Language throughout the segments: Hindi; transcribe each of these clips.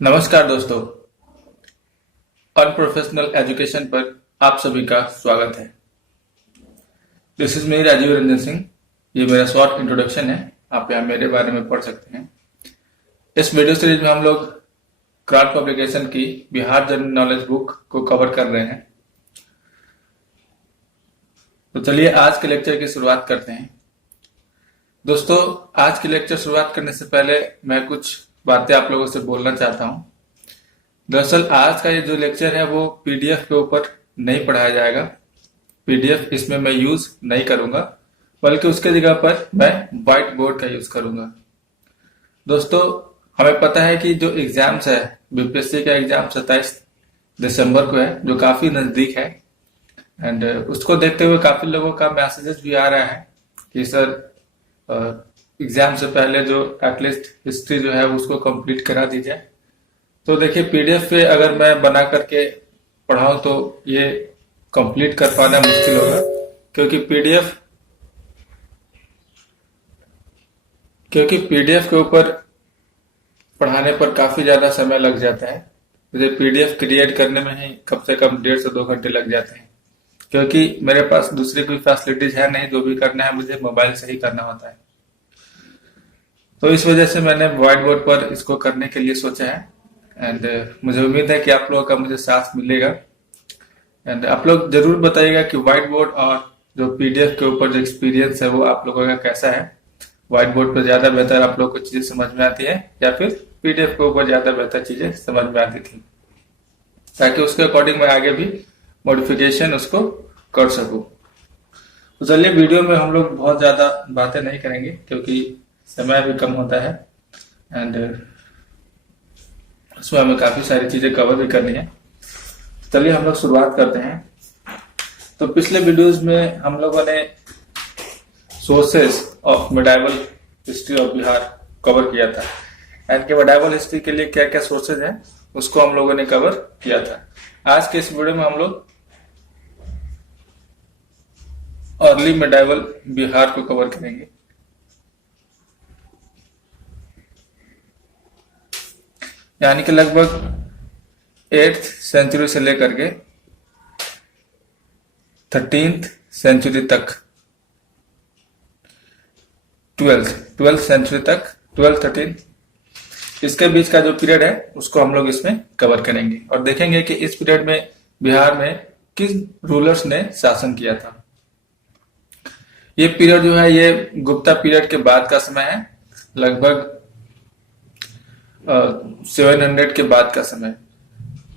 नमस्कार दोस्तों, अनप्रोफेशनल एजुकेशन पर आप सभी का स्वागत है। This is me Rajiv Ranjan Singh. ये मेरा शॉर्ट इंट्रोडक्शन है। आप यहाँ मेरे बारे में पढ़ सकते हैं। इस वीडियो सीरीज में हम लोग क्राफ्ट पब्लिकेशन की बिहार जनरल नॉलेज बुक को कवर कर रहे हैं। तो चलिए आज के लेक्चर की शुरुआत करते हैं। दोस्तों, आज की लेक्चर शुरुआत करने से पहले मैं कुछ बातें आप लोगों से बोलना चाहता हूं। दरअसल आज का ये जो लेक्चर है वो पीडीएफ के ऊपर नहीं पढ़ाया जाएगा। पीडीएफ इसमें मैं यूज नहीं करूंगा, बल्कि उसके जगह पर मैं व्हाइट बोर्ड का यूज करूंगा। दोस्तों, हमें पता है कि जो एग्जाम्स है, बीपीएससी का एग्जाम 27 दिसंबर को है, जो काफी नजदीक है। एंड उसको देखते हुए काफी लोगों का मैसेजेस भी आ रहा है कि सर एग्जाम से पहले जो एटलीस्ट हिस्ट्री जो है उसको कंप्लीट करा दीजिए। तो देखिए, पीडीएफ पे अगर मैं बना करके पढ़ाऊं तो ये कंप्लीट कर पाना मुश्किल होगा, क्योंकि पीडीएफ के ऊपर पढ़ाने पर काफी ज्यादा समय लग जाता है। मुझे पीडीएफ क्रिएट करने में ही कम से कम 1.5 से 2 घंटे लग जाते हैं, क्योंकि मेरे पास दूसरी कोई फैसिलिटीज है नहीं। जो भी करना है मुझे मोबाइल से ही करना होता है। तो इस वजह से मैंने व्हाइट बोर्ड पर इसको करने के लिए सोचा है। एंड मुझे उम्मीद है कि आप लोगों का मुझे साथ मिलेगा। एंड आप लोग जरूर बताइएगा कि व्हाइट बोर्ड और जो पीडीएफ के ऊपर जो एक्सपीरियंस है वो आप लोगों का कैसा है। व्हाइट बोर्ड पर ज्यादा बेहतर आप लोगों को चीजें समझ में आती है, या फिर पीडीएफ के ऊपर ज्यादा बेहतर चीजें समझ में आती थी, ताकि उसके अकॉर्डिंग मैं आगे भी मॉडिफिकेशन उसको कर सकूं। तो चलिए, वीडियो में हम लोग बहुत ज्यादा बातें नहीं करेंगे, क्योंकि समय भी कम होता है एंड उसमें हमें काफी सारी चीजें कवर भी करनी है। चलिए हम लोग शुरुआत करते हैं। तो पिछले वीडियोस में हम लोगों ने sources of medieval history of Bihar cover किया था। एंड के मेडाइवल हिस्ट्री के लिए क्या क्या सोर्सेज हैं उसको हम लोगों ने कवर किया था। आज के इस वीडियो में हम लोग अर्ली मेडाइवल बिहार को कवर करेंगे। यानी कि लगभग 8th सेंचुरी से लेकर के 13th सेंचुरी तक, 12th सेंचुरी तक, 12 13 इसके बीच का जो पीरियड है उसको हम लोग इसमें कवर करेंगे और देखेंगे कि इस पीरियड में बिहार में किस रूलर्स ने शासन किया था। ये पीरियड जो है ये गुप्ता पीरियड के बाद का समय है, लगभग 700 के बाद का समय।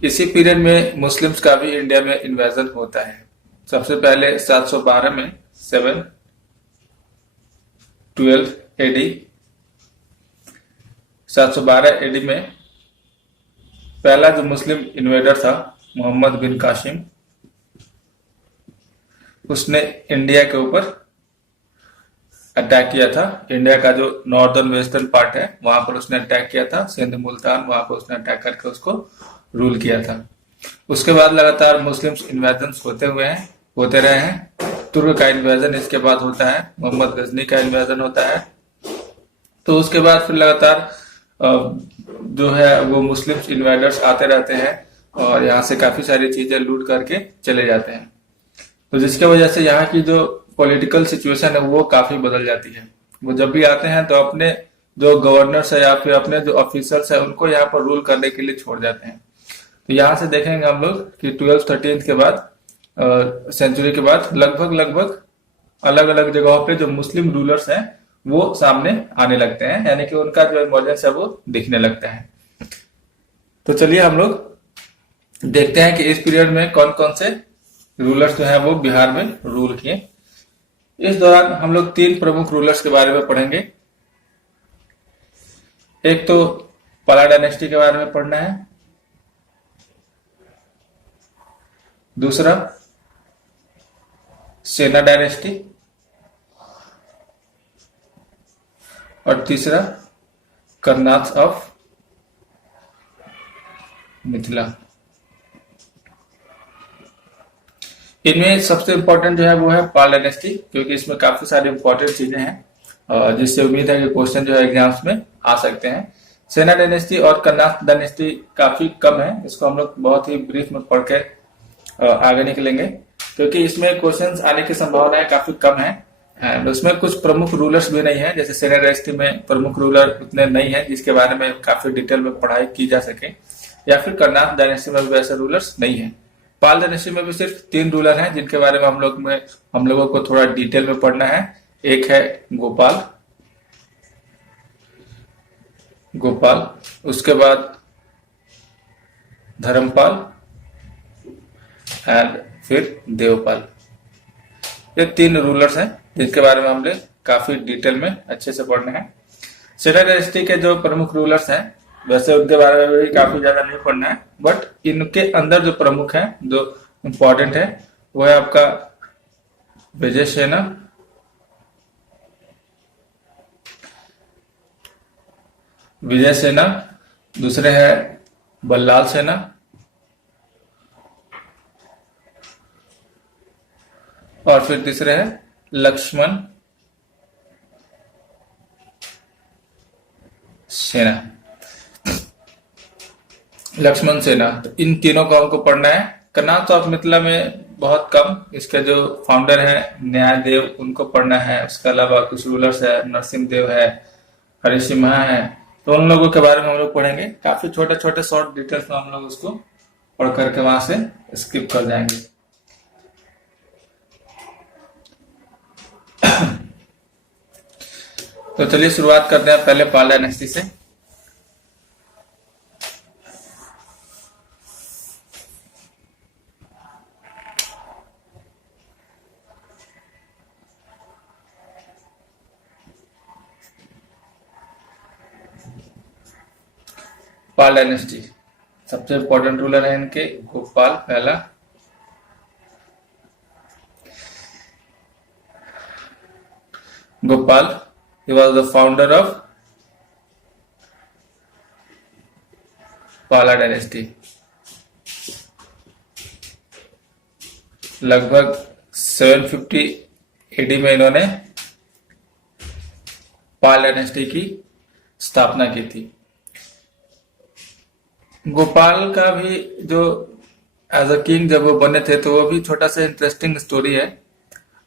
इसी पीरियड में मुस्लिम्स का भी इंडिया में इन्वेजन होता है। सबसे पहले 712 में 712 एडी 712 एडी में पहला जो मुस्लिम इन्वेडर था मोहम्मद बिन कासिम, उसने इंडिया के ऊपर अटैक किया था। इंडिया का जो नॉर्दर्न वेस्टर्न पार्ट है वहां पर उसने अटैक किया था, सिंध मुल्तान, वहां पर उसने अटैक करके उसको रूल किया था। उसके बाद लगातार मुस्लिम्स इन्वेजन होते रहे हैं। तुर्क का इन्वेजन इसके बाद होता है, मोहम्मद गजनी का इन्वेजन होता है। तो उसके बाद फिर लगातार जो है वो मुस्लिम्स इन्वेडर्स आते रहते हैं और यहाँ से काफी सारी चीजें लूट करके चले जाते हैं। तो जिसके वजह से यहाँ की जो पॉलिटिकल सिचुएशन है वो काफी बदल जाती है। वो जब भी आते हैं तो अपने जो गवर्नर्स है या फिर अपने जो ऑफिसर्स है उनको यहाँ पर रूल करने के लिए छोड़ जाते हैं। तो यहाँ से देखेंगे हम लोग कि 12th 13th के बाद सेंचुरी के बाद लगभग अलग अलग जगहों पे जो मुस्लिम रूलर्स हैं वो सामने आने लगते हैं, यानी कि उनका जो इमर्जेंस है वो दिखने लगता है। तो चलिए हम लोग देखते हैं कि इस पीरियड में कौन कौन से रूलर्स जो है वो बिहार में रूल किए। इस दौरान हम लोग 3 प्रमुख रूलर्स के बारे में पढ़ेंगे। एक तो पाला डायनेस्टी के बारे में पढ़ना है, दूसरा सेना डायनेस्टी और तीसरा करनाथ ऑफ मिथिला। इनमें सबसे इम्पोर्टेंट जो है वो है पाल डायनेस्टी, क्योंकि इसमें काफी सारी इंपॉर्टेंट चीजें हैं जिससे उम्मीद है कि क्वेश्चन जो है एग्जाम्स में आ सकते हैं। सेना डायनेस्टी और कन्नाथ डायनेस्टी काफी कम है, इसको हम लोग बहुत ही ब्रीफ में पढ़ के आगे निकलेंगे, क्योंकि इसमें क्वेश्चंस आने की संभावनाएं काफी कम है। एंड उसमें कुछ प्रमुख रूलर्स भी नहीं है, जैसे सेना डायनेस्टी में प्रमुख रूलर उतने नहीं है जिसके बारे में काफी डिटेल में पढ़ाई की जा सके, या फिर कन्नाथ डायनेस्टी में भी ऐसे रूलर्स नहीं है। पाल डायनेस्टी में भी सिर्फ 3 रूलर हैं जिनके बारे में हम लोगों को थोड़ा डिटेल में पढ़ना है। एक है गोपाल, उसके बाद धर्मपाल एंड फिर देवपाल। ये 3 रूलर्स हैं जिनके बारे में हमने काफी डिटेल में अच्छे से पढ़ना है। सेना डायनेस्टी के जो प्रमुख रूलर्स हैं, वैसे उनके बारे में भी काफी ज्यादा नहीं पढ़ना है, बट इनके अंदर जो प्रमुख हैं, जो इम्पोर्टेंट है, वो है आपका विजय सेना, दूसरे है बल्लाल सेना, और फिर तीसरे है लक्ष्मण सेना। तो इन तीनों को हमको पढ़ना है। कन्नाथ ऑफ मिथिला में बहुत कम, इसके जो फाउंडर है न्यायदेव, उनको पढ़ना है। उसके अलावा कुछ रूलर्स है, नरसिंह देव है, हरिसिम्हा है, तो उन लोगों के बारे में हम लोग पढ़ेंगे। काफी छोटे छोटे शॉर्ट डिटेल्स में हम लोग उसको पढ़ करके वहां से स्किप कर जाएंगे। तो चलिए शुरुआत करते हैं पहले पाल डायनेस्टी से। पाल डायनेस्टी, सबसे इंपॉर्टेंट रूलर है इनके गोपाल पहला। Gopal, he was the founder of पाला डायनेस्टी। लगभग 750 एडी में इन्होंने पाल डायनेस्टी की स्थापना की थी। गोपाल का भी जो एज अ किंग जब वो बने थे, तो वो भी छोटा सा इंटरेस्टिंग स्टोरी है।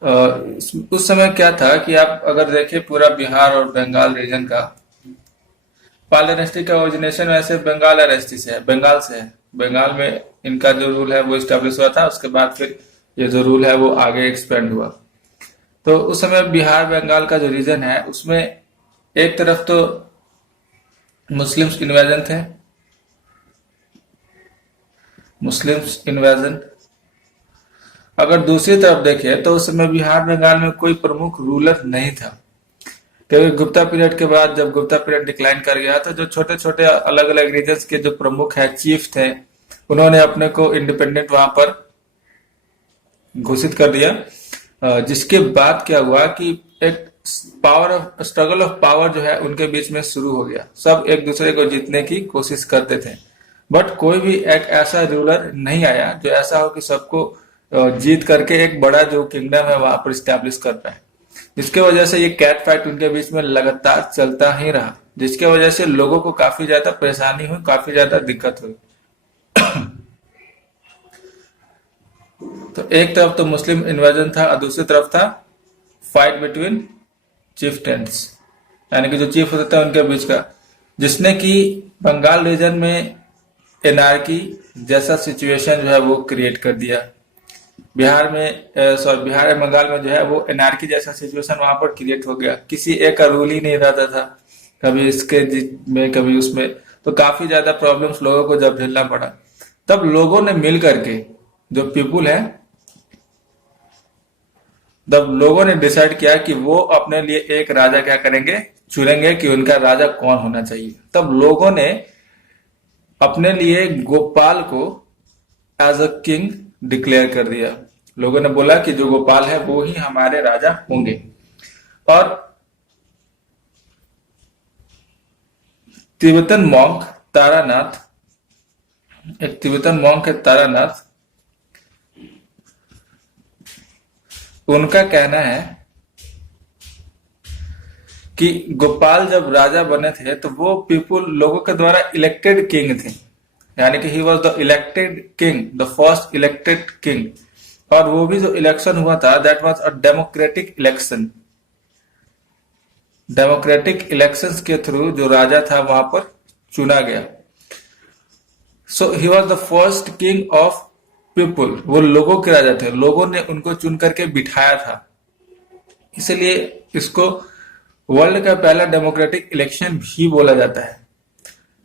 उस समय क्या था कि आप अगर देखें पूरा बिहार और बंगाल रीजन का, पाल डायनेस्टी का ओरिजिनेशन वैसे बंगाल से है। बंगाल में इनका जो रूल है वो स्टैब्लिश हुआ था, उसके बाद फिर ये जो रूल है वो आगे एक्सपेंड हुआ। तो उस समय बिहार बंगाल का जो रीजन है, उसमें एक तरफ तो मुस्लिम्स इन्वेजन, अगर दूसरी तरफ देखें तो उस समय बिहार बंगाल में कोई प्रमुख रूलर नहीं था, क्योंकि गुप्ता पीरियड के बाद जब गुप्ता पीरियड डिक्लाइन कर गया, तो जो छोटे छोटे अलग अलग रीजन्स के जो प्रमुख है, चीफ थे, उन्होंने अपने को इंडिपेंडेंट वहां पर घोषित कर दिया। जिसके बाद क्या हुआ कि एक स्ट्रगल ऑफ पावर जो है उनके बीच में शुरू हो गया। सब एक दूसरे को जीतने की कोशिश करते थे, बट कोई भी एक ऐसा रूलर नहीं आया जो ऐसा हो कि सबको जीत करके एक बड़ा जो किंगडम है वहां पर स्टैब्लिश कर पाए। जिसके वजह से ये कैट फाइट उनके बीच में लगातार चलता ही रहा, जिसके वजह से लोगों को काफी ज्यादा परेशानी हुई, काफी ज्यादा दिक्कत हुई। तो एक तरफ तो मुस्लिम इन्वेजन था और दूसरी तरफ था फाइट बिटवीन चिफ्टेंस, यानी कि जो चीफ होते थे उनके बीच का, जिसने कि बंगाल रीजन में एनार्की जैसा सिचुएशन जो है वो क्रिएट कर दिया। बिहार और बंगाल में जो है वो एनार्की जैसा सिचुएशन वहां पर क्रिएट हो गया। किसी एक का रूल ही नहीं रहता था, कभी इसके में कभी उसमें, तो काफी ज्यादा प्रॉब्लम्स लोगों को जब झेलना पड़ा, तब लोगों ने मिल करके, जो पीपुल है, तब लोगों ने डिसाइड किया कि वो अपने लिए एक राजा क्या करेंगे, चुनेंगे कि उनका राजा कौन होना चाहिए। तब लोगों ने अपने लिए गोपाल को एज अ किंग डिक्लेयर कर दिया। लोगों ने बोला कि जो गोपाल है वो ही हमारे राजा होंगे। और तिब्बतन मॉन्क तारानाथ, एक तिब्बतन मॉन्क है तारानाथ, उनका कहना है कि गोपाल जब राजा बने थे तो वो पीपुल लोगों के द्वारा इलेक्टेड किंग थे, यानी कि he was the elected king, the first elected king. और वो भी जो इलेक्शन हुआ था that was a democratic election. Democratic elections के थ्रू जो राजा था वहां पर चुना गया। So he was the first king of people, वो लोगों के राजा थे, लोगों ने उनको चुन करके बिठाया था, इसलिए इसको वर्ल्ड का पहला डेमोक्रेटिक इलेक्शन भी बोला जाता है।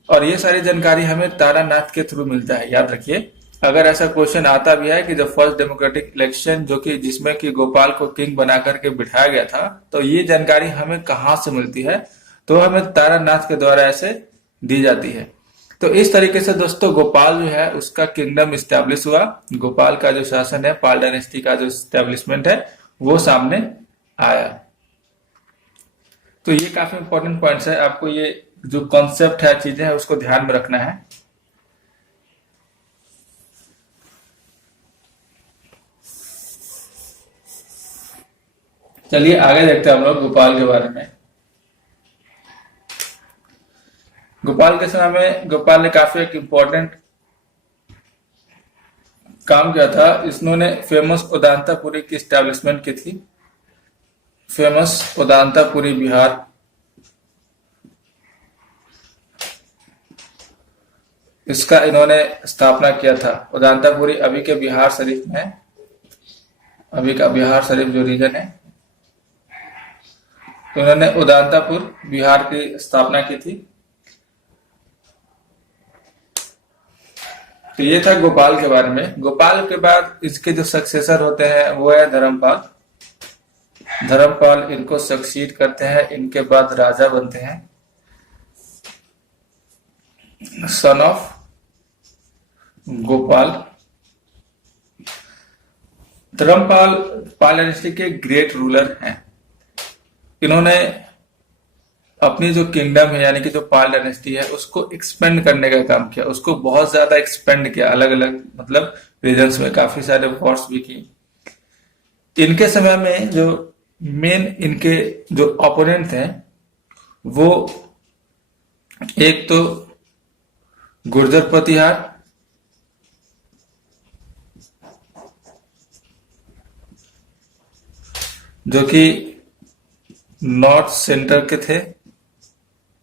और ये सारी जानकारी हमें तारानाथ के थ्रू मिलता है, याद रखिए। अगर ऐसा क्वेश्चन आता भी है कि द फर्स्ट डेमोक्रेटिक इलेक्शन जो कि जिसमें कि गोपाल को किंग बना करके बिठाया गया था, तो ये जानकारी हमें कहाँ से मिलती है, तो हमें तारानाथ के द्वारा ऐसे दी जाती है। तो इस तरीके से दोस्तों गोपाल जो है उसका किंगडम स्टैब्लिश हुआ, गोपाल का जो शासन है, पाल डायनेस्टी का जो स्टैब्लिशमेंट है वो सामने आया। तो ये काफी इंपॉर्टेंट पॉइंट्स है, आपको ये जो कॉन्सेप्ट है, चीजें है, उसको ध्यान में रखना है। चलिए आगे देखते हैं हम लोग गोपाल के बारे में। गोपाल के समय में गोपाल ने काफी एक इम्पोर्टेंट काम किया था। इन्होंने फेमस उदांतापुरी की स्टैब्लिशमेंट की थी, फेमस उदांतापुरी बिहार। इसका इन्होंने स्थापना किया था। उदांतापुरी अभी के बिहार शरीफ में, अभी का बिहार शरीफ जो रीजन है, तो इन्होंने उदांतापुर बिहार की स्थापना की थी। तो ये था गोपाल के बारे में। गोपाल के बाद इसके जो सक्सेसर होते हैं वो है धर्मपाल। धर्मपाल इनको सक्सीड करते हैं, इनके बाद राजा बनते हैं, son of Gopal. Dharmapal Pala dynasty के ग्रेट रूलर हैं। इन्होंने अपनी जो किंगडम है यानी कि जो पाल डायनेस्टी है उसको एक्सपेंड करने का काम किया, उसको बहुत ज्यादा एक्सपेंड किया, अलग अलग मतलब रीजन्स में काफी सारे वॉर्स भी की। इनके समय में जो मेन इनके जो ओपोनेंट थे वो एक तो गुर्जर प्रतिहार, जो कि नॉर्थ सेंटर के थे,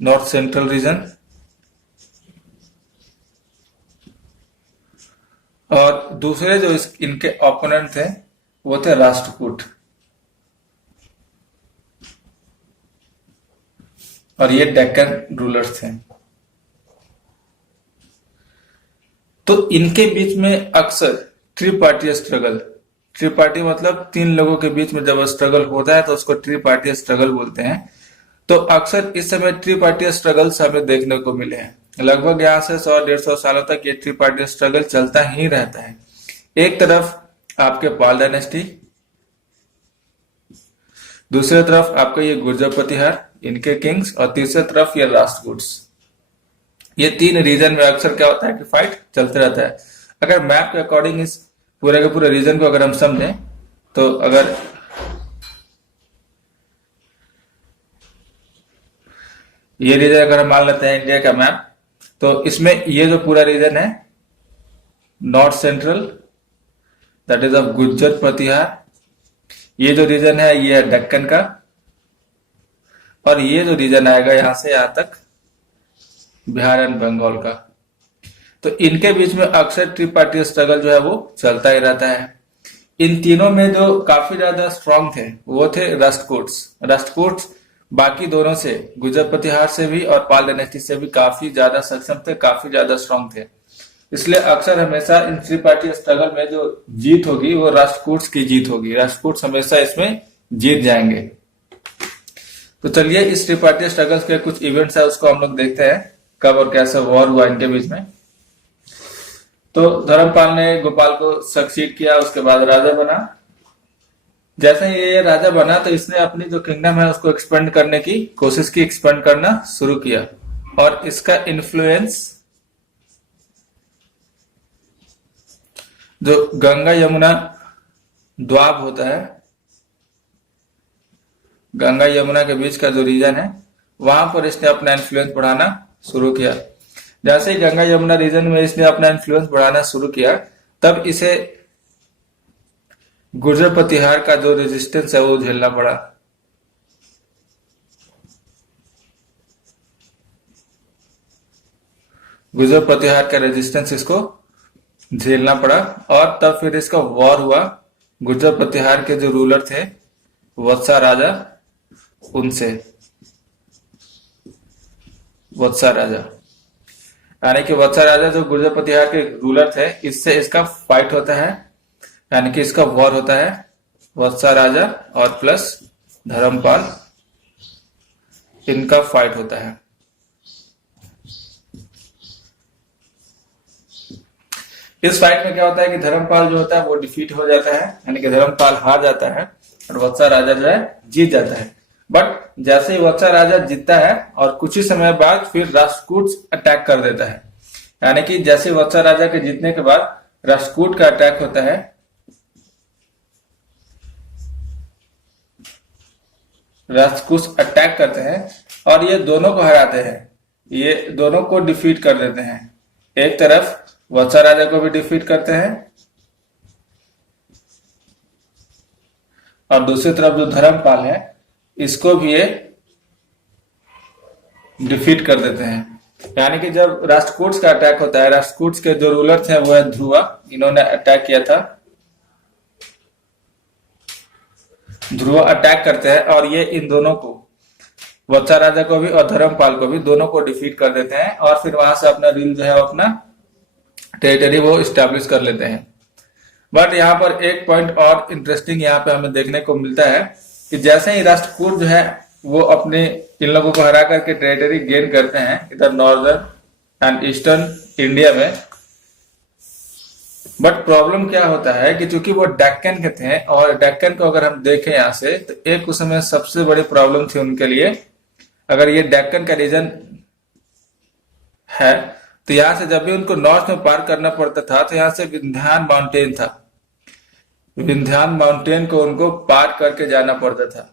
नॉर्थ सेंट्रल रीजन, और दूसरे जो इनके ओपोनेंट थे वो थे राष्ट्रकूट, और ये डेक्कन रूलर्स थे। तो इनके बीच में अक्सर ट्री स्ट्रगल, ट्री पार्टी मतलब तीन लोगों के बीच में जब स्ट्रगल होता है तो उसको ट्री पार्टी स्ट्रगल बोलते हैं। तो अक्सर इस समय ट्री पार्टी स्ट्रगल्स हमें देखने को मिले हैं। लगभग यहाँ से 100-150 सालों तक ये ट्री पार्टी स्ट्रगल चलता ही रहता है। एक तरफ आपके पाल डायनेस्टी, दूसरी तरफ आपका ये गुर्जर प्रतिहार, इनके किंग्स, और तीसरी तरफ ये राष्ट्रकूट्स। ये तीन रीजन में अक्सर क्या होता है कि फाइट चलते रहता है। अगर मैप के अकॉर्डिंग इस पूरे के पूरे रीजन को अगर हम समझें तो अगर ये रीजन अगर हम मान लेते हैं इंडिया का मैप, तो इसमें ये जो पूरा रीजन है north central, that is of Gurjara Pratihara, ये जो रीजन है ये है दक्कन का, और ये जो रीजन आएगा यहां से यहां तक बिहार एंड बंगाल का। तो इनके बीच में अक्सर ट्री पार्टी स्ट्रगल जो है वो चलता ही रहता है। इन तीनों में जो काफी ज्यादा स्ट्रांग थे वो थे राष्ट्रकूट्स। राष्ट्रकूट्स बाकी दोनों से, गुर्जर प्रतिहार से भी और पाल डायनेस्टी से भी काफी ज्यादा सक्षम थे, काफी ज्यादा स्ट्रांग थे। इसलिए अक्सर हमेशा इन थ्री पार्टी स्ट्रगल में जो जीत होगी वो राष्ट्रकूट्स की जीत होगी, राष्ट्रकूट्स हमेशा इसमें जीत जाएंगे। तो चलिए इस थ्री पार्टी स्ट्रगल्स के कुछ इवेंट्स है उसको हम लोग देखते हैं, कब और कैसे वॉर हुआ इनके बीच में। तो धर्मपाल ने गोपाल को सक्सीड किया, उसके बाद राजा बना। जैसे ही ये राजा बना तो इसने अपनी जो किंगडम है उसको एक्सपेंड करने की कोशिश की, एक्सपेंड करना शुरू किया, और इसका इन्फ्लुएंस जो गंगा यमुना द्वाब होता है, गंगा यमुना के बीच का जो रीजन है वहां पर इसने अपना इन्फ्लुएंस बढ़ाना शुरू किया। जैसे ही गंगा यमुना रीजन में इसने अपना इन्फ्लुएंस बढ़ाना शुरू किया, तब इसे गुर्जर प्रतिहार का जो रेजिस्टेंस है वो झेलना पड़ा। गुर्जर प्रतिहार का रेजिस्टेंस इसको झेलना पड़ा और तब फिर इसका वॉर हुआ गुर्जर प्रतिहार के जो रूलर थे वत्सा राजा, उनसे। वत्सा राजा यानी कि वत्सा राजा जो गुर्जर प्रतिहार के रूलर थे, इससे इसका फाइट होता है, यानी कि इसका वॉर होता है वत्सा राजा और प्लस धर्मपाल, इनका फाइट होता है। इस फाइट में क्या होता है कि धर्मपाल जो होता है वो डिफीट हो जाता है, यानी कि धर्मपाल हार जाता है और वत्सा राजा जो है जीत जाता है। बट जैसे ही वत्सा राजा जीतता है और कुछ ही समय बाद फिर राष्ट्रकूट अटैक कर देता है, यानी कि जैसे वत्सा राजा के जीतने के बाद राष्ट्रकूट का अटैक होता है, राष्ट्रकूट अटैक करते हैं और ये दोनों को हराते हैं, ये दोनों को डिफीट कर देते हैं। एक तरफ वत्सा राजा को भी डिफीट करते हैं और दूसरी तरफ जो धर्मपाल है इसको भी ये डिफीट कर देते हैं। यानी कि जब राष्ट्रकूट का अटैक होता है, राष्ट्रकूट के जो रूलर थे वो है ध्रुवा, इन्होंने अटैक किया था। ध्रुवा अटैक करते हैं और ये इन दोनों को, वत्सा राजा को भी और धर्मपाल को भी, दोनों को डिफीट कर देते हैं और फिर वहां से अपना रूल जो है वो अपना टेरिटरी वो स्टैब्लिश कर लेते हैं। बट यहाँ पर एक पॉइंट और इंटरेस्टिंग यहाँ पे हमें देखने को मिलता है कि जैसे ही राष्ट्रकूट जो है वो अपने इन लोगों को हरा करके टेरिटरी गेन करते हैं इधर नॉर्दर्न एंड ईस्टर्न इंडिया में, बट प्रॉब्लम क्या होता है कि चूंकि वो डेक्कन के थे और डेक्कन को अगर हम देखें यहाँ से तो एक उस समय सबसे बड़ी प्रॉब्लम थी उनके लिए, अगर ये डेक्कन का रीजन है तो यहां से जब भी उनको नॉर्थ में पार करना पड़ता था तो यहां से विंध्यान माउंटेन था, विंध्यान माउंटेन को उनको पार करके जाना पड़ता था।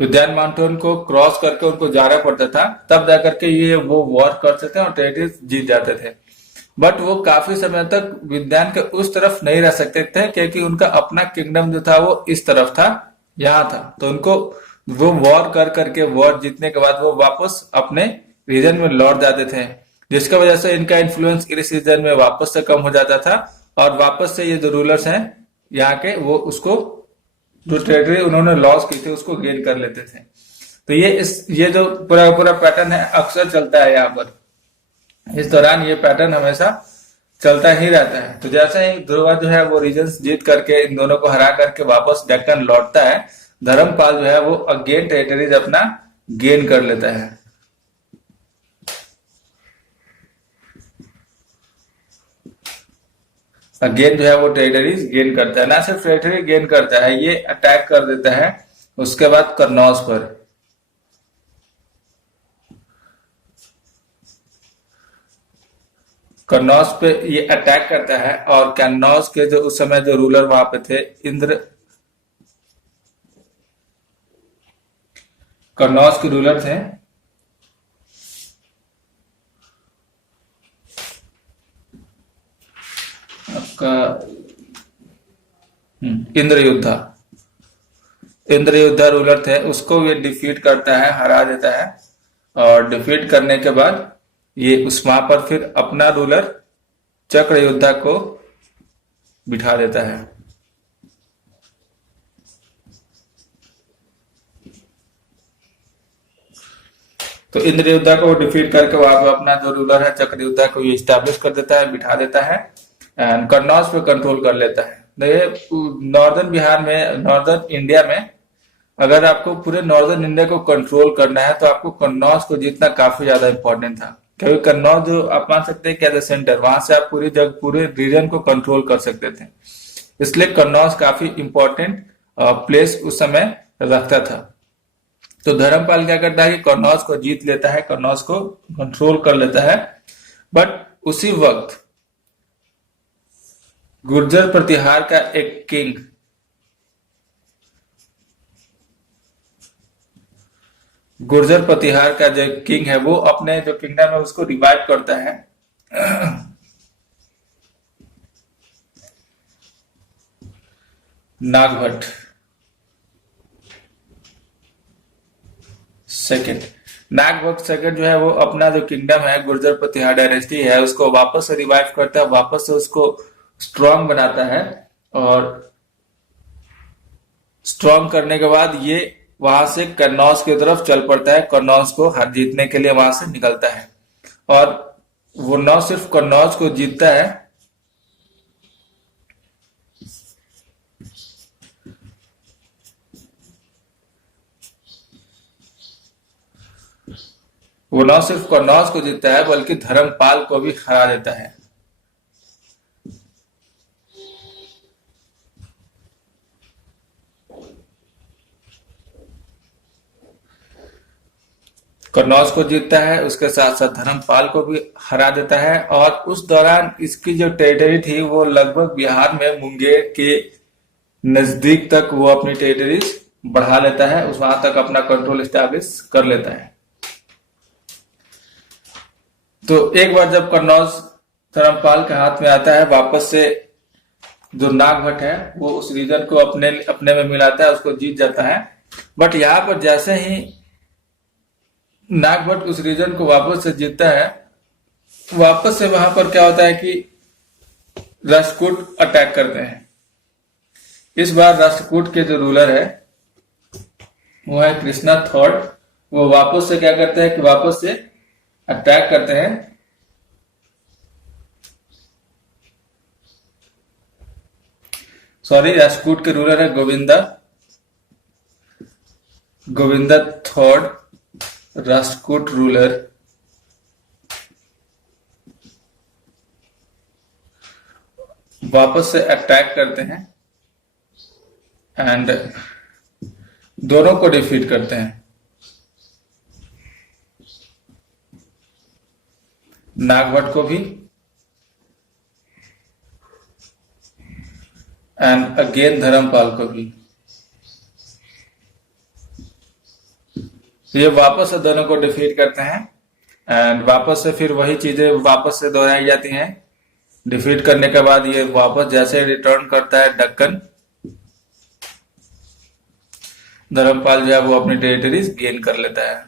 विंध्यान माउंटेन को क्रॉस करके उनको जाना पड़ता था, तब जाकर के ये वो वॉर करते थे और टेरिटरी जीत जाते थे। बट वो काफी समय तक विंध्यान के उस तरफ नहीं रह सकते थे क्योंकि उनका अपना किंगडम जो था वो इस तरफ था, यहाँ था। तो उनको वो वॉर कर करके, वॉर जीतने के बाद वो वापस अपने रीजन में लौट जाते थे, जिसकी वजह से इनका इन्फ्लुएंस इस रीजन में वापस से कम हो जाता था और वापस से ये जो रूलर्स हैं यहाँ के वो उसको जो टेरिटरी उन्होंने लॉस की थी उसको गेन कर लेते थे। तो ये जो पूरा पैटर्न है अक्सर चलता है यहाँ पर, इस दौरान ये पैटर्न हमेशा चलता ही रहता है। तो जैसे ही ध्रुवा जो है वो रीजन्स जीत करके इन दोनों को हरा करके वापस डेक्कन लौटता है, धर्मपाल जो है वो अगेन टेरिटरीज अपना गेन कर लेता है। अगेन जो है वो टेरिटरीज गेन करता है, ना सिर्फ टेरिटरी गेन करता है, ये अटैक कर देता है उसके बाद कन्नौज पर। कन्नौज पे ये अटैक करता है और कन्नौज के जो उस समय जो रूलर वहां पे थे इंद्र, कन्नौज के रूलर थे आपका इंद्रयुद्धा, इंद्रयुद्धा रूलर थे, उसको ये डिफीट करता है, हरा देता है और डिफीट करने के बाद ये उस वहां पर फिर अपना रूलर चक्रयुद्धा को बिठा देता है। तो इंद्रयुद्धा को डिफीट करके वहां पर अपना जो रूलर है चक्रयुद्धा को ये स्टैब्लिश कर देता है, बिठा देता है एंड कन्नौज पे कंट्रोल कर लेता है। ये नॉर्दर्न बिहार में, नॉर्दर्न इंडिया में अगर आपको पूरे नॉर्दर्न इंडिया को कंट्रोल करना है तो आपको कन्नौज को जीतना काफी ज्यादा इंपॉर्टेंट था, क्योंकि कन्नौज जो आप मान सकते हैं क्या सेंटर, वहां से आप पूरी जगह पूरे रीजन को कंट्रोल कर सकते थे। इसलिए कन्नौज काफी इंपॉर्टेंट प्लेस उस समय रखता था। तो धर्मपाल क्या करता है कि कन्नौज को जीत लेता है, कन्नौज को कंट्रोल कर लेता है। बट उसी वक्त गुर्जर प्रतिहार का एक किंग, गुर्जर प्रतिहार का जो किंग है वो अपने जो किंगडम है उसको रिवाइव करता है। नागभट्ट। सेकंड, नागभट्ट सेकंड जो है वो अपना जो किंगडम है गुर्जर प्रतिहार डायनेस्टी है उसको वापस से रिवाइव करता है, वापस से उसको स्ट्रांग बनाता है, और स्ट्रांग करने के बाद ये वहां से कन्नौज की तरफ चल पड़ता है, कन्नौज को हार जीतने के लिए वहां से निकलता है। और वो न सिर्फ कन्नौज को जीतता है, वो न सिर्फ कन्नौज को जीतता है बल्कि धर्मपाल को भी हरा देता है। कन्नौज को जीतता है, उसके साथ साथ धर्मपाल को भी हरा देता है, और उस दौरान इसकी जो टेरिटरी थी वो लगभग बिहार में मुंगेर के नजदीक तक वो अपनी टेरिटरीज बढ़ा लेता है, उस वहां तक अपना कंट्रोल स्टैब्लिश कर लेता है। तो एक बार जब कन्नौज धर्मपाल के हाथ में आता है, वापस से जो नागभट्ट है वो उस रीजन को अपने में मिलाता है, उसको जीत जाता है। बट यहाँ पर जैसे ही नागभट्ट उस रीजन को वापस से जीतता है, वापस से वहां पर क्या होता है कि राष्ट्रकूट अटैक करते हैं। इस बार राष्ट्रकूट के जो रूलर है वो है कृष्णा थर्ड, वो वापस से क्या करते हैं कि वापस से अटैक करते हैं। सॉरी, राष्ट्रकूट के रूलर है गोविंदा थर्ड, राष्ट्रकूट रूलर। वापस से अटैक करते हैं एंड दोनों को डिफीट करते हैं, नागभट्ट को भी एंड अगेन धर्मपाल को भी। ये वापस से दोनों को डिफीट करते हैं एंड वापस से फिर वही चीजें वापस से दोहराई जाती हैं। डिफीट करने के बाद ये वापस जैसे रिटर्न करता है दक्कन, धर्मपाल जो है वो अपनी टेरिटरीज गेन कर लेता है।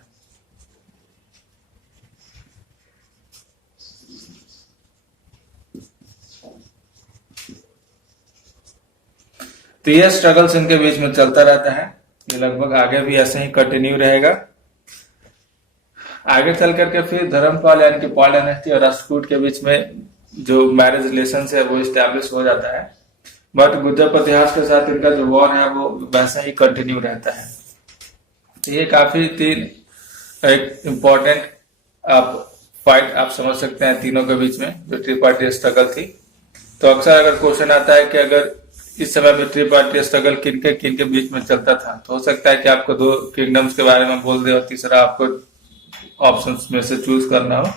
तो ये स्ट्रगल्स इनके बीच में चलता रहता है, ये लगभग आगे भी ऐसे ही कंटिन्यू रहेगा। आगे चल करके फिर धर्मपाल यानी कि पाल डायनेस्टी और राष्ट्रकूट के बीच में जो मैरिज रिलेशन है वो स्टैब्लिश हो जाता है, बट गुर्जर प्रतिहार के साथ इनका जो वॉर है वो वैसा ही कंटिन्यू रहता है। तो ये काफी एक इम्पोर्टेंट फाइट आप समझ सकते हैं तीनों के बीच में जो ट्रिपार्टी स्ट्रगल थी। तो अक्सर अगर क्वेश्चन आता है कि अगर इस समय में ट्रिपार्टी स्ट्रगल किन के बीच में चलता था, तो हो सकता है कि आपको दो किंगडम्स के बारे में बोल दे और तीसरा आपको ऑप्शंस में से चूज करना हो।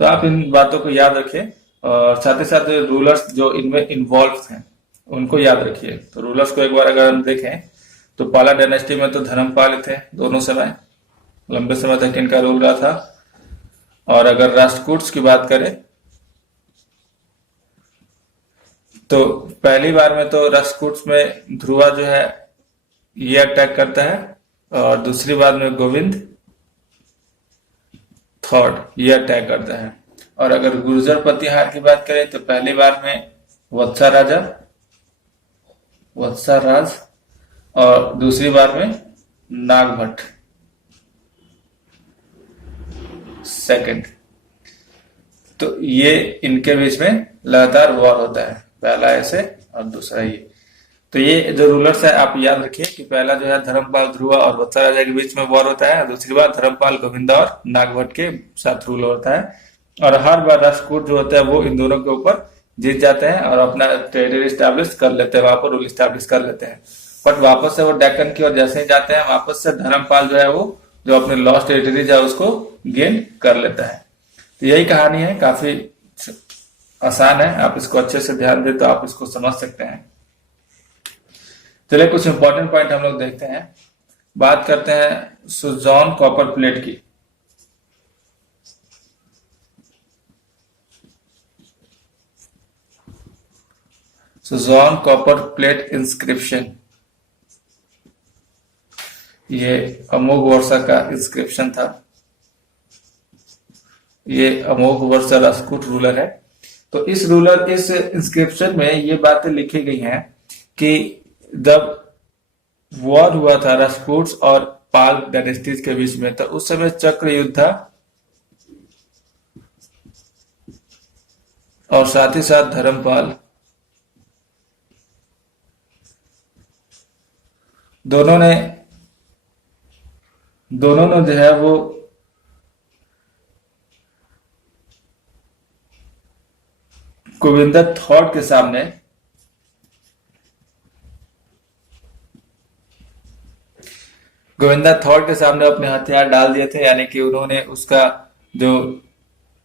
तो आप इन बातों को याद रखिए और साथ ही साथ रूलर्स जो इनमें इन्वॉल्व हैं उनको याद रखिए। तो रूलर्स को एक बार अगर हम देखें तो पाला डायनेस्टी में तो धर्मपाल थे, दोनों समय लंबे समय तक इनका रूल रहा था। और अगर राष्ट्रकूट्स की बात करें तो पहली बार में तो राष्ट्रकूट्स में ध्रुवा जो है ये अटैक करता है, और दूसरी बार में गोविंद थर्ड ये अटैक करता है। और अगर गुर्जर प्रतिहार की बात करें तो पहली बार में वत्साराज और दूसरी बार में नागभट्ट सेकंड। तो ये इनके बीच में लगातार वॉर होता है, पहला ऐसे और दूसरा ये। तो ये जो रूलर्स है आप याद रखिए कि पहला जो है धर्मपाल ध्रुवा और वत्साराजा के बीच में वॉर होता है, दूसरी बार धर्मपाल गोविंदा और नागभट्ट के साथ रूल होता है। और हर बार राष्ट्रकूट जो होता है वो इन दोनों के ऊपर जीत जाते हैं और अपना टेरिटरी स्टैब्लिश कर लेते हैं, वहां पर रूल स्टैब्लिश कर लेते हैं। बट वापस से वो डेक्कन की ओर जैसे ही जाते हैं, वापस से धर्मपाल जो है वो जो अपने लॉस्ट टेरिटरीज है उसको गेन कर लेता है। तो यही कहानी है, काफी आसान है, आप इसको अच्छे से ध्यान दें तो आप इसको समझ सकते हैं। चलिए कुछ इंपॉर्टेंट पॉइंट हम लोग देखते हैं। बात करते हैं सुजॉन कॉपर प्लेट की। सुजॉन कॉपर प्लेट इंस्क्रिप्शन, ये अमोघ वर्षा का इंस्क्रिप्शन था। ये अमोघ वर्षा राजपूत रूलर है। तो इस इंस्क्रिप्शन में ये बातें लिखी गई हैं कि जब वॉर हुआ था राजपूत और पाल डायनेस्टीज के बीच में, तो उस समय चक्र युद्ध था और साथ ही साथ धर्मपाल, दोनों ने जो है वो गोविंदा थॉट के सामने अपने हथियार डाल दिए थे, यानी कि उन्होंने उसका जो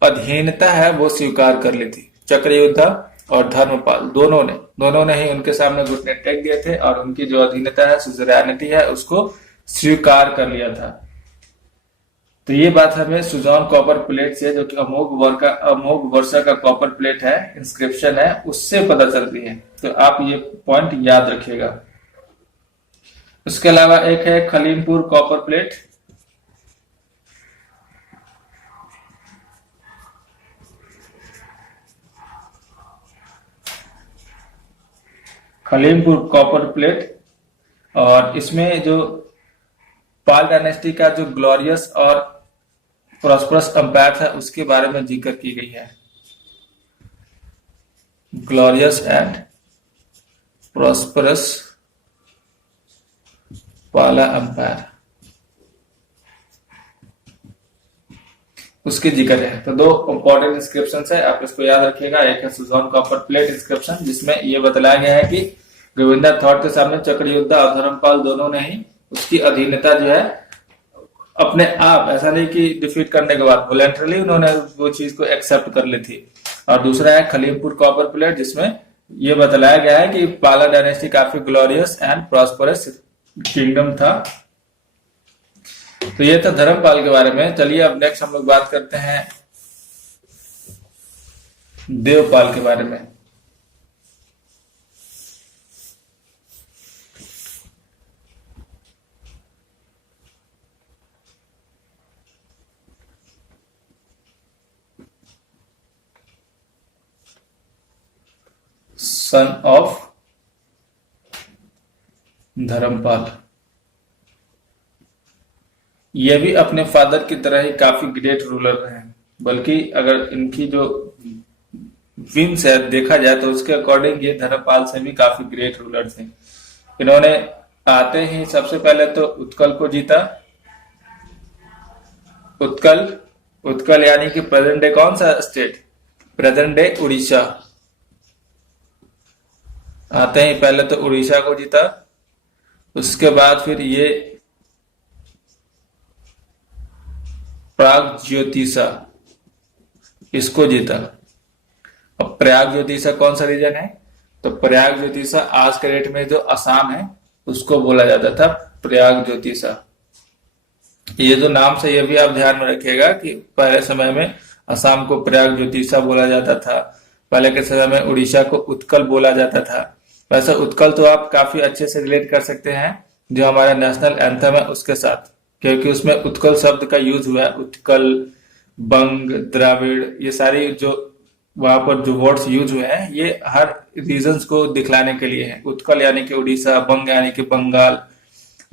अधीनता है वो स्वीकार कर ली थी। चक्रयुद्ध और धर्मपाल दोनों ने ही उनके सामने घुटने टेक दिए थे और उनकी जो अधीनता है, सुजरैनिटी है, उसको स्वीकार कर लिया था। तो ये बात हमें सुजॉन कॉपर प्लेट से, जो कि अमोघ वर्षा का कॉपर प्लेट है, इंस्क्रिप्शन है, उससे पता चलती है। तो आप ये पॉइंट याद रखिएगा। उसके अलावा एक है Khalimpur copper plate. Khalimpur copper plate, और इसमें जो पाल डायनेस्टी का जो ग्लोरियस और प्रॉस्परस अंपायर था उसके बारे में जिक्र की गई है। ग्लोरियस एंड प्रॉस्परस पाला अंपायर, उसकी जिक्र है। तो दो इंपॉर्टेंट इंस्क्रिप्शन है, आप इसको याद रखिएगा। एक है सुजॉन कॉपर प्लेट इंस्क्रिप्शन, जिसमें यह बतलाया गया है कि गोविंदा थॉट के सामने चक्रयुद्ध और धर्मपाल दोनों ने ही उसकी अधीनता जो है अपने आप, ऐसा नहीं कि डिफीट करने के बाद, वॉलंटरली उन्होंने वो चीज को एक्सेप्ट कर ली थी। और दूसरा है खलीमपुर कॉपर प्लेट, जिसमें यह बतलाया गया है कि पाला डायनेस्टी काफी ग्लोरियस एंड प्रॉस्परस किंगडम था। तो ये था धर्मपाल के बारे में। चलिए अब नेक्स्ट हम लोग बात करते हैं देवपाल के बारे में। सन ऑफ धर्मपाल, ये भी अपने फादर की तरह ही काफी ग्रेट रूलर रहे, बल्कि अगर इनकी जो विंस है देखा जाए तो उसके अकॉर्डिंग ये धर्मपाल से भी काफी ग्रेट रूलर थे। इन्होंने आते ही सबसे पहले तो उत्कल को जीता। उत्कल यानी कि प्रेजेंट डे कौन सा स्टेट? Present day Orissa. आते ही पहले तो उड़ीसा को जीता, उसके बाद फिर ये प्राग ज्योतिषा, इसको जीता। अब प्रयाग ज्योतिषा कौन सा रीजन है? तो प्रयाग ज्योतिषा आज के डेट में जो असम है उसको बोला जाता था प्रयाग ज्योतिषा। ये जो नाम से, ये भी आप ध्यान में रखिएगा कि पहले समय में असम को प्रयाग ज्योतिषा बोला जाता था, पहले के समय में उड़ीसा को उत्कल बोला जाता था। वैसे उत्कल तो आप काफी अच्छे से रिलेट कर सकते हैं जो हमारा नेशनल एंथम है उसके साथ, क्योंकि उसमें उत्कल शब्द का यूज हुआ है। उत्कल, बंग, द्राविड़, ये सारी जो वहां पर जो वर्ड्स यूज हुए हैं ये हर रीजन्स को दिखलाने के लिए है। उत्कल यानी कि उड़ीसा, बंग यानी कि बंगाल,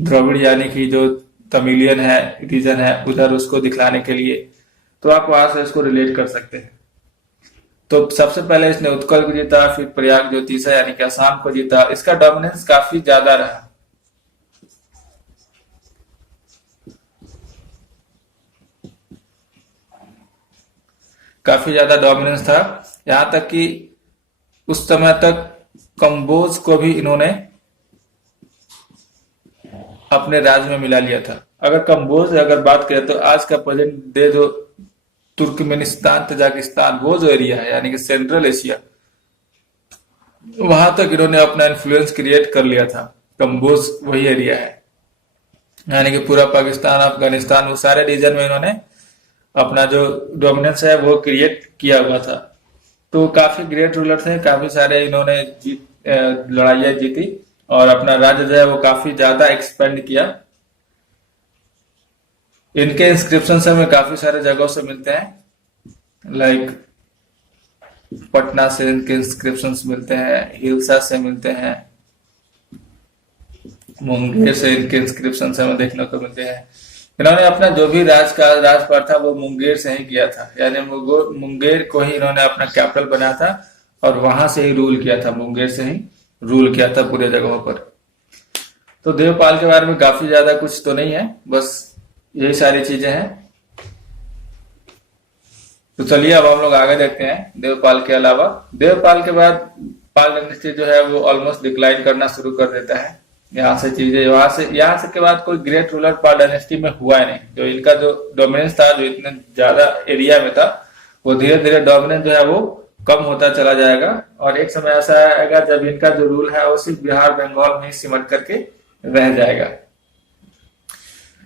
द्रविड़ यानी कि जो तमिलियन है रीजन है उधर, उसको दिखलाने के लिए। तो आप वहां से इसको रिलेट कर सकते हैं। तो सबसे पहले इसने उत्कल को जीता, फिर प्रयाग ज्योतिषा यानी कि असम को जीता। इसका डोमिनेंस काफी ज्यादा रहा। काफी ज्यादा डोमिनेंस था, यहां तक कि उस समय तक कंबोज को भी इन्होंने अपने राज्य में मिला लिया था। अगर कंबोज अगर बात करें तो आज का प्रेजेंट डे जो तुर्कमेनिस्तान, तजाकिस्तान, वो जो एरिया है यानी कि सेंट्रल एशिया, वहां तक इन्होंने अपना इन्फ्लुएंस क्रिएट कर लिया था। कम्बोज वही एरिया है, यानी कि पूरा पाकिस्तान, अफगानिस्तान, वो सारे रीजन में इन्होंने अपना जो डोमिनेंस है वो क्रिएट किया हुआ था। तो काफी ग्रेट रूलर थे, काफी सारे इन्होंने लड़ाइयाँ जीती और अपना राज्य जो है वो काफी ज्यादा एक्सपेंड किया। इनके इंस्क्रिप्शन हमें काफी सारे जगहों से मिलते हैं, लाइक पटना से इनके इंस्क्रिप्शन मिलते हैं, हिल्सा से मिलते हैं, मुंगेर से इनके इंस्क्रिप्शन हमें देखने को मिलते हैं। इन्होंने अपना जो भी राजपाट था वो मुंगेर से ही किया था, यानी मुंगेर को ही इन्होंने अपना कैपिटल बनाया था और वहां से ही रूल किया था, मुंगेर से ही रूल किया था पूरे जगहों पर। तो देवपाल के बारे में काफी ज्यादा कुछ तो नहीं है, बस यही सारी चीजें हैं। तो चलिए अब हम लोग आगे देखते हैं देवपाल के अलावा। देवपाल के बाद पाल डायनेस्टी जो है वो ऑलमोस्ट डिक्लाइन करना शुरू कर देता है। यहाँ से चीजें यहाँ से के बाद कोई ग्रेट रूलर पाल डायनेस्टी में हुआ है नहीं। जो इनका जो डोमिनेंस था, जो इतने ज्यादा एरिया में था, वो धीरे धीरे डोमिनेंस जो है वो कम होता चला जाएगा और एक समय ऐसा आएगा जब इनका जो रूल है वो सिर्फ बिहार बंगाल में ही सिमट करके रह जाएगा।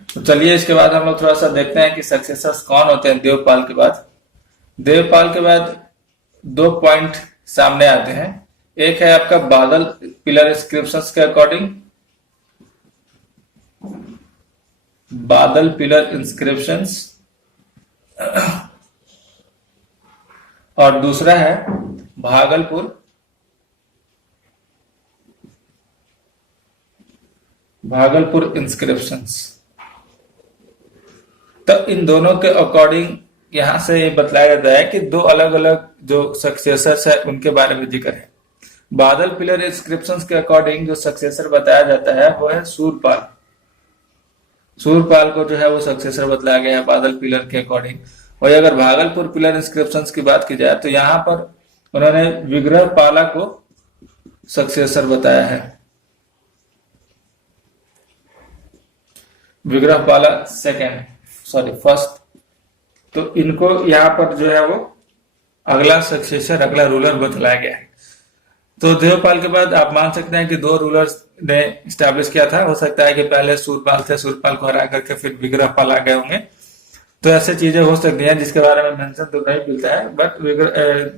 तो चलिए इसके बाद हम लोग थोड़ा सा देखते हैं कि सक्सेसर्स कौन होते हैं देवपाल के बाद। देवपाल के बाद दो पॉइंट सामने आते हैं। एक है आपका बादल पिलर इंस्क्रिप्शंस के अकॉर्डिंग, बादल पिलर इंस्क्रिप्शंस, और दूसरा है भागलपुर इंस्क्रिप्शंस। तो इन दोनों के अकॉर्डिंग यहां से ये बतलाया जाता है कि दो अलग अलग जो सक्सेसर्स है उनके बारे में जिक्र है। बादल पिलर इंस्क्रिप्शंस के अकॉर्डिंग जो सक्सेसर बताया जाता है वो है सूरपाल। सूरपाल को जो है वो सक्सेसर बतलाया गया है बादल पिलर के अकॉर्डिंग। और अगर भागलपुर पिलर इंस्क्रिप्शंस की बात की जाए तो यहाँ पर उन्होंने विग्रह पाला को सक्सेसर बताया है। विग्रह पाला फर्स्ट। तो इनको यहाँ पर जो है वो अगला सक्सेसर, अगला रूलर बतलाया गया है। तो देवपाल के बाद आप मान सकते हैं कि दो रूलर्स ने स्टैब्लिश किया था। हो सकता है कि पहले सूरपाल थे, सूरपाल को हरा करके फिर विग्रह पाल आ गए होंगे। तो ऐसे चीजें हो सकती हैं जिसके बारे में मेंशन तो नहीं मिलता है, बट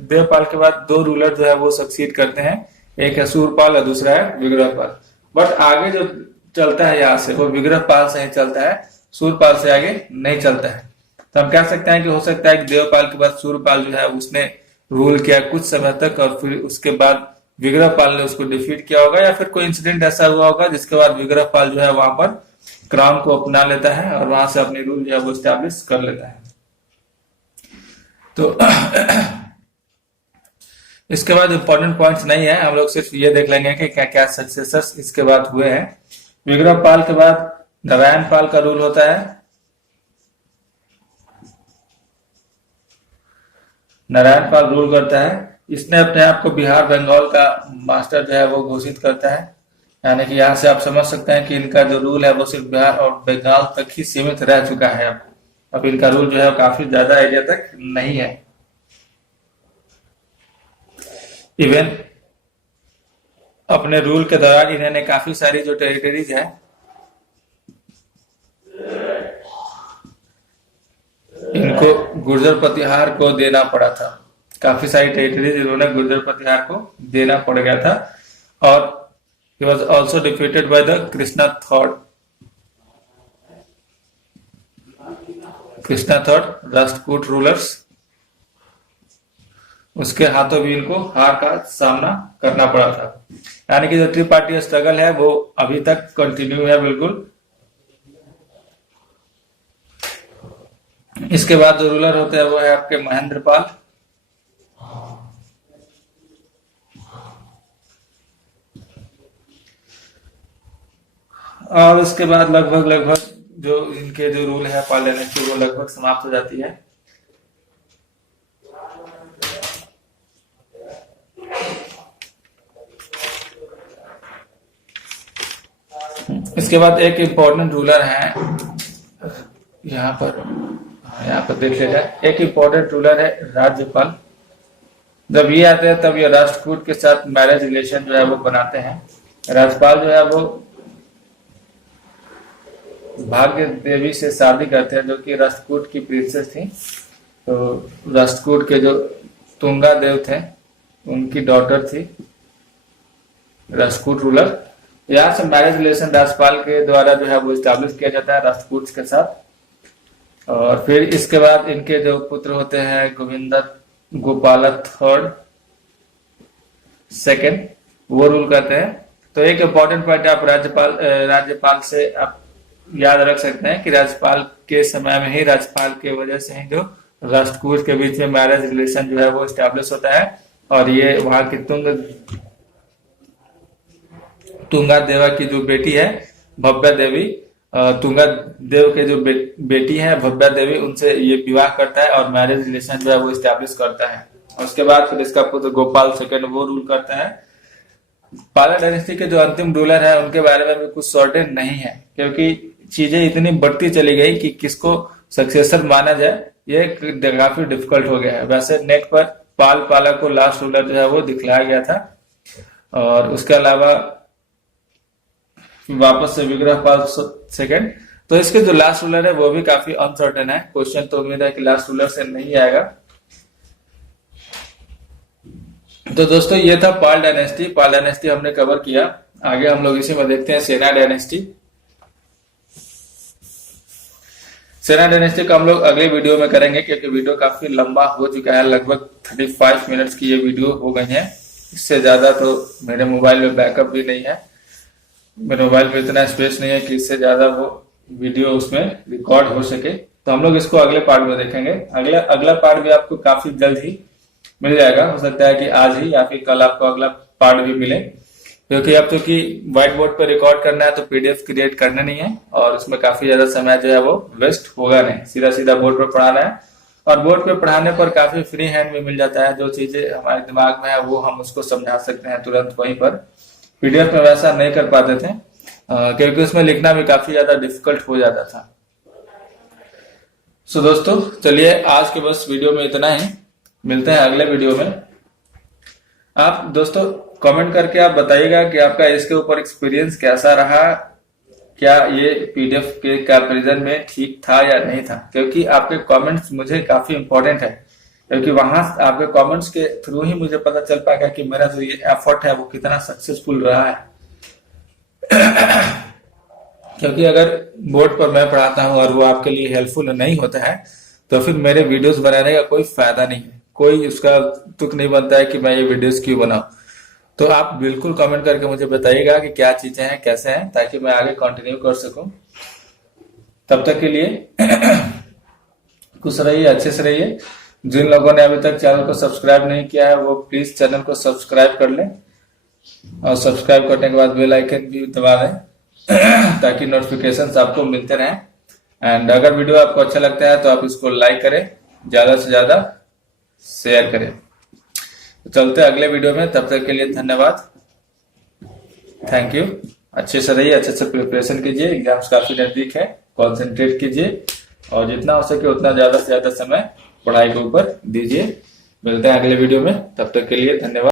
देवपाल के बाद दो रूलर जो है वो सक्सीड करते हैं। एक है सूरपाल और दूसरा है विग्रहपाल। बट आगे जो चलता है यहाँ से वो विग्रहपाल से ही चलता है, सूरपाल से आगे नहीं चलता है। तो हम कह सकते हैं कि हो सकता है कि देवपाल के बाद सूरपाल जो है उसने रूल किया कुछ समय तक और फिर उसके बाद विग्रहपाल ने उसको डिफीट किया होगा, या फिर कोई इंसिडेंट ऐसा हुआ होगा जिसके बाद विग्रहपाल जो है वहां पर क्राउन को अपना लेता है और वहां से अपनी रूल जो है वो स्टैब्लिश कर लेता है। तो इसके बाद इंपॉर्टेंट पॉइंट्स नहीं है, हम लोग सिर्फ ये देख लेंगे कि क्या क्या सक्सेसर्स इसके बाद हुए हैं। विग्रहपाल के बाद नारायणपाल का रूल होता है। नारायणपाल रूल करता है। इसने अपने आप को बिहार बंगाल का मास्टर जो है वो घोषित करता है, यानी कि यहाँ से आप समझ सकते हैं कि इनका जो रूल है वो सिर्फ बिहार और बंगाल तक ही सीमित रह चुका है। अब इनका रूल जो है काफी ज्यादा एरिया तक नहीं है। इवन अपने रूल के दौरान इन्होंने काफी सारी जो टेरिटरीज है इनको गुर्जर प्रतिहार को देना पड़ा था। काफी सारी टेरिटरीज इन्होंने गुर्जर प्रतिहार को देना पड़ गया था। और he was also defeated by the Krishna III Rashtrakuta rulers. उसके हाथों भी इनको हार का सामना करना पड़ा था। यानी कि जो त्रिपाठी स्ट्रगल है वो अभी तक कंटिन्यू है बिल्कुल। इसके बाद जो रूलर होते हैं वो है आपके महेंद्रपाल। और उसके बाद लगभग जो इनके जो रूल है पाल डायनेस्टी वो लगभग समाप्त हो जाती है। इसके बाद एक इम्पोर्टेंट रूलर है यहाँ पर यहाँ पर देख लेगा। एक इम्पोर्टेंट रूलर है राज्यपाल। जब ये आते हैं तब ये राष्ट्रकूट के साथ मैरिज रिलेशन जो है वो बनाते हैं। राज्यपाल जो है वो भाग्य देवी से शादी करते हैं, जो कि राष्ट्रकूट की प्रिंसेस थी। तो राष्ट्रकूट के जो तुंगा देव थे उनकी डॉटर थी राष्ट्रकूट रूलर। यहाँ से मैरिज रिलेशन राज्यपाल के द्वारा जो है वो स्टैब्लिश किया जाता है राष्ट्रकूट के साथ। और फिर इसके बाद इनके जो पुत्र होते हैं गोविंदा गोपाला थर्ड सेकंड, वो रूल करते हैं। तो एक इम्पोर्टेंट पॉइंट आप राज्यपाल से आप याद रख सकते हैं कि राज्यपाल के समय में ही, राज्यपाल के वजह से ही जो राष्ट्रकूट के बीच में मैरिज रिलेशन जो है वो स्टैब्लिश होता है। और ये वहां की तुंगा देवा की जो बेटी है भव्या देवी, तुंगा देव के जो बेटी है भव्या देवी, उनसे ये विवाह करता है और मैरिज रिलेशन जो है वो स्टैब्लिश करता है। उसके बाद फिर इसका पुत्र गोपाल सेकंड वो रूल करता है। पाला डायनेस्टी के जो अंतिम रूलर है उनके बारे में भी कुछ सर्टेन नहीं है, क्योंकि चीजें इतनी बढ़ती चली गई कि किसको सक्सेसर माना जाए ये काफी डिफिकल्ट हो गया है। वैसे नेट पर पाला को लास्ट रूलर जो है वो दिखलाया गया था। और उसके अलावा वापस से विग्रहपाल सेकंड। तो इसके जो लास्ट रूलर है वो भी काफी अनसर्टेन है। क्वेश्चन तो उम्मीद है कि लास्ट रूलर से नहीं आएगा। तो दोस्तों ये था पाल डायनेस्टी हमने कवर किया। आगे हम लोग इसी में देखते हैं सेना डायनेस्टी। सेना डायनेस्टी को हम लोग अगले वीडियो में करेंगे, क्योंकि वीडियो काफी लंबा हो चुका है। लगभग 35 मिनट्स की ये वीडियो हो गई है। इससे ज्यादा तो मेरे मोबाइल में बैकअप भी नहीं है। मेरे मोबाइल पे इतना स्पेस नहीं है कि इससे ज्यादा वो वीडियो उसमें रिकॉर्ड हो सके। तो हम लोग इसको अगले पार्ट में देखेंगे। अगला पार्ट भी आपको काफी जल्द ही मिल जाएगा। हो सकता है कि आज ही या फिर कल आपको अगला पार्ट भी मिले, क्योंकि अब तो कि व्हाइट बोर्ड पर रिकॉर्ड करना है तो पीडीएफ क्रिएट करना नहीं है और उसमें काफी ज्यादा समय जो है वो वेस्ट होगा नहीं। सीधा बोर्ड पर पढ़ाना है। और बोर्ड पे पढ़ाने पर काफी फ्री हैंड में मिल जाता है। जो चीजें हमारे दिमाग में है वो हम उसको समझा सकते हैं तुरंत वहीं पर। पीडीएफ में वैसा नहीं कर पाते थे, क्योंकि उसमें लिखना भी काफी ज्यादा डिफिकल्ट हो जाता था। सो दोस्तों चलिए आज के बस वीडियो में इतना ही। मिलते हैं अगले वीडियो में। आप दोस्तों कमेंट करके आप बताइएगा कि आपका इसके ऊपर एक्सपीरियंस कैसा रहा। क्या ये पीडीएफ के कंपैरिजन में ठीक था या नहीं था, क्योंकि आपके कमेंट्स मुझे काफी इंपॉर्टेंट है। क्योंकि वहां आपके कमेंट्स के थ्रू ही मुझे पता चल पाएगा कि मेरा जो ये एफर्ट है वो कितना सक्सेसफुल रहा है। क्योंकि अगर बोर्ड पर मैं पढ़ाता हूं और वो आपके लिए हेल्पफुल नहीं होता है तो फिर मेरे वीडियोस बनाने का कोई फायदा नहीं है। कोई उसका तुक नहीं बनता है कि मैं ये वीडियोस क्यों बनाऊं। तो आप बिल्कुल कमेंट करके मुझे बताइएगा कि क्या चीजें हैं, कैसे हैं, ताकि मैं आगे कंटिन्यू कर सकूं। तब तक के लिए खुश रहिए, अच्छे से रहिए। जिन लोगों ने अभी तक चैनल को सब्सक्राइब नहीं किया है वो प्लीज चैनल को सब्सक्राइब कर लें और सब्सक्राइब करने के बाद बेल आइकन भी दबा दें ताकि नोटिफिकेशंस आपको मिलते रहें। एंड अगर वीडियो आपको अच्छा लगता है तो आप इसको लाइक करें, ज्यादा से ज्यादा शेयर करें। तो चलते हैं अगले वीडियो में। तब तक के लिए धन्यवाद, थैंक यू। अच्छे से रहिए, अच्छे से प्रिपरेशन कीजिए। एग्जाम्स काफी नजदीक है, कॉन्सेंट्रेट कीजिए और जितना हो सके उतना ज्यादा से ज्यादा समय पढ़ाई के ऊपर दीजिए। मिलते हैं अगले वीडियो में, तब तक के लिए धन्यवाद।